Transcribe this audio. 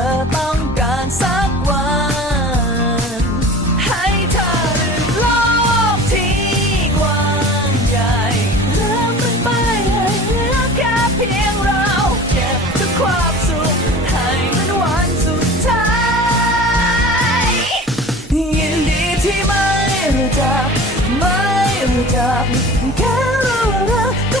อ ที่ไม่รู้จักไม่รู้จักแค่รู้ว่ารักก็พอใจ